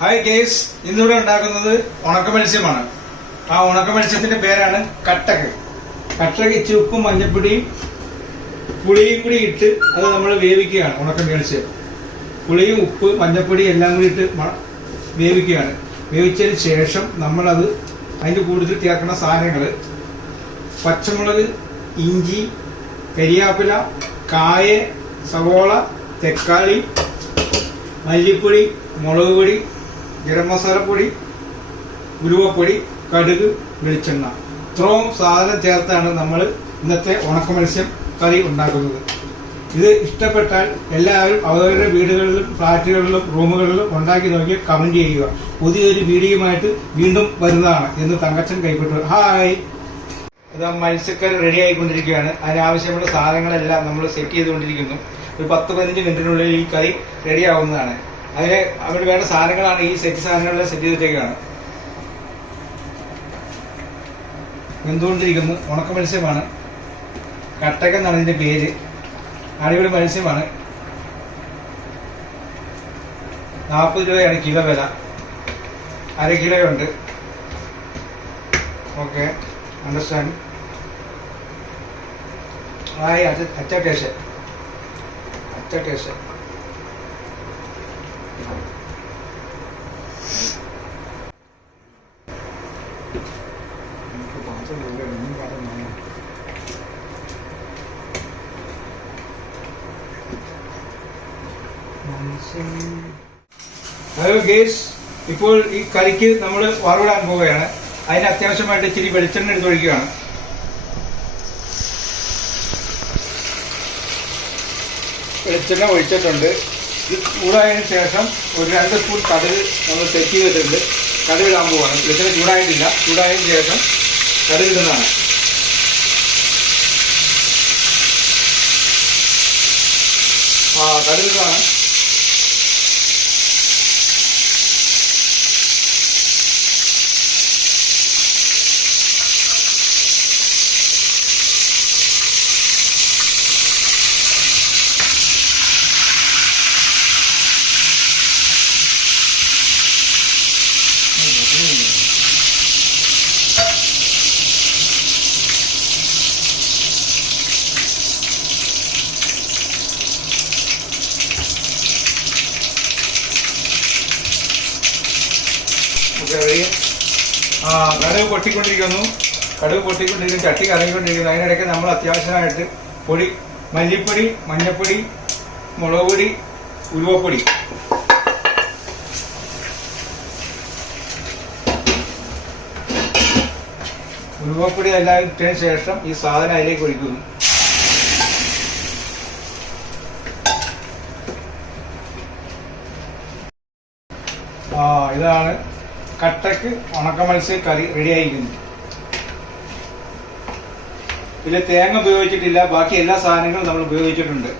Hi case, ഇന്നിവിടെ ഉണ്ടാക്കുന്നത് ഉണക്ക മത്സ്യമാണ്. ആ ഉണക്ക മത്സ്യത്തിന്റെ പേരാണ് കട്ടക്ക്. കട്ടക്ക് ഇച്ചിരി ഉപ്പും മഞ്ഞപ്പൊടിയും പുളിയും കൂടി ഇട്ട് അത് നമ്മൾ വേവിക്കുകയാണ്. ഉണക്ക മത്സ്യം പുളിയും ഉപ്പ് മഞ്ഞപ്പൊടി എല്ലാം കൂടി ഇട്ട് വേവിക്കുകയാണ്. വേവിച്ചതിന് ശേഷം നമ്മളത് അതിൻ്റെ കൂടുതൽ ചേർക്കുന്ന സാധനങ്ങൾ പച്ചമുളക്, ഇഞ്ചി, കരിയാപ്പില, കായ, സവോള, തക്കാളി, മല്ലിപ്പൊടി, മുളക് പൊടി, ഗരം മസാലപ്പൊടി, ഉലുവപ്പൊടി, കടുക്, വെളിച്ചെണ്ണ, ഇത്രയും സാധനം ചേർത്താണ് നമ്മൾ ഇന്നത്തെ ഉണക്ക മത്സ്യം കറി ഉണ്ടാക്കുന്നത്. ഇത് ഇഷ്ടപ്പെട്ടാൽ എല്ലാവരും അവരവരുടെ വീടുകളിലും ഫ്ലാറ്റുകളിലും റൂമുകളിലും ഉണ്ടാക്കി നോക്കി കമന്റ് ചെയ്യുക. പുതിയൊരു വീഡിയോയുമായിട്ട് വീണ്ടും വരുന്നതാണ് എന്ന് തങ്കച്ചൻ കൈപ്പെട്ടു. ഹായ്, ഇത് മത്സ്യക്കറി റെഡി ആയിക്കൊണ്ടിരിക്കുകയാണ്. അതിനാവശ്യമുള്ള സാധനങ്ങളെല്ലാം നമ്മൾ സെറ്റ് ചെയ്തുകൊണ്ടിരിക്കുന്നു. ഒരു 10-15 മിനിറ്റിനുള്ളിൽ ഈ കറി റെഡി ആവുന്നതാണ്. അതിന് അവിടെ വേണ്ട സാധനങ്ങളാണ് ഈ സാധനങ്ങളെല്ലാം സെറ്റ് ചെയ്തിട്ടേക്കാണ്. വെന്തുകൊണ്ടിരിക്കുന്നു. ഉണക്ക മത്സ്യമാണ്. കട്ടക്ക എന്നാണ് ഇതിന്റെ പേര്. അടിപൊളി മത്സ്യമാണ്. 40 രൂപയാണ് കിലോ വില. അര കിലോ ഉണ്ട്. Okay, understand. അച്ച ടേസ്റ്റ്. ഹലോ ഗേസ്, ഇപ്പോൾ ഈ കറിക്ക് നമ്മൾ വറവിടാൻ പോവുകയാണ്. അതിന് അത്യാവശ്യമായിട്ട് ഇച്ചിരി വെളിച്ചെണ്ണ എടുത്ത് ഒഴിക്കുകയാണ്. വെളിച്ചെണ്ണ ഒഴിച്ചിട്ടുണ്ട്. ഇത് ചൂടായതിനു ശേഷം ഒരു 2 സ്പൂൺ കടുക് നമ്മൾ സെറ്റ് ചെയ്തിട്ടുണ്ട്. കടുക് ഇടാൻ പോവാണ്. വെളിച്ചെണ്ണ ചൂടായിട്ടില്ല. ചൂടായതിനു ശേഷം കടുക് ഇടുന്നതാണ്. കടുക് ഇടുന്നതാണ്. കടുക് പൊട്ടിക്കൊണ്ടിരിക്കുന്നു. ചട്ടി കറങ്ങിക്കൊണ്ടിരിക്കുന്നു. അതിനിടയ്ക്ക് നമ്മൾ അത്യാവശ്യമായിട്ട് പൊടി, മല്ലിപ്പൊടി, മഞ്ഞപ്പൊടി, മുളക് പൊടി, ഉലുവപ്പൊടി, എല്ലാം ഇട്ടതിന് ശേഷം ഈ സാധനം അതിലേക്ക് ഒഴിക്കുന്നു. ഇതാണ് കട്ടക്ക് ഉണക്ക മത്സ്യ കറി റെഡി ആയിരിക്കുന്നു. ഇതിൽ തേങ്ങ ഉപയോഗിച്ചിട്ടില്ല. ബാക്കി എല്ലാ സാധനങ്ങളും നമ്മൾ ഉപയോഗിച്ചിട്ടുണ്ട്.